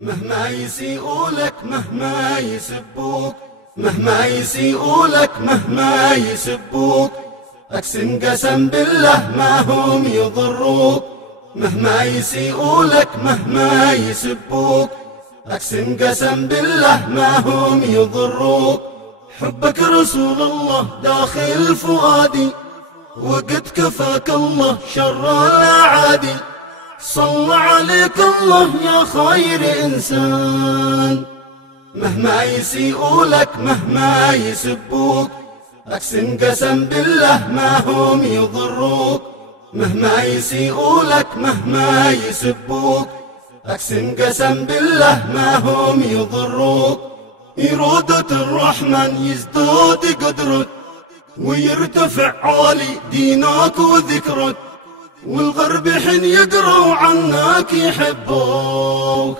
مهما يسيئوا لك مهما يسبوك، مهما يسيئوا لك مهما يسبوك، أقسم قسم بالله ما هم يضروك. مهما يسيئوا لك مهما يسبوك، أقسم قسم بالله ما هم يضروك. حبك رسول الله داخل فؤادي، وقد كفاك الله شر الأعادي. صلى عليك الله يا خير إنسان. مهما يسيئوا لك مهما يسبوك، أقسم قسم بالله ما هم يضروك. مهما يسيئوا لك مهما يسبوك، أقسم قسم بالله ما هم يضروك. إرادة الرحمن يزداد قدرك، ويرتفع عالي دينك وذكرك، والغرب حين يقروا عنك يحبوك.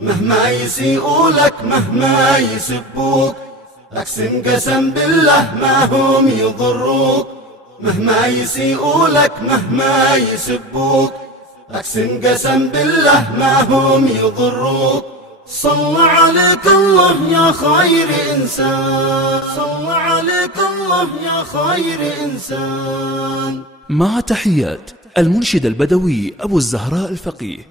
مهما يسيئوا لك مهما يسبوك، أقسم قسم بالله ما هم يضروك. مهما يسيئوا لك مهما يسبوك، أقسم قسم بالله ما هم يضروك. صلى عليك الله يا خير إنسان، صلى عليك الله يا خير إنسان. مع تحيات المنشد البدوي أبو الزهراء الفقيه.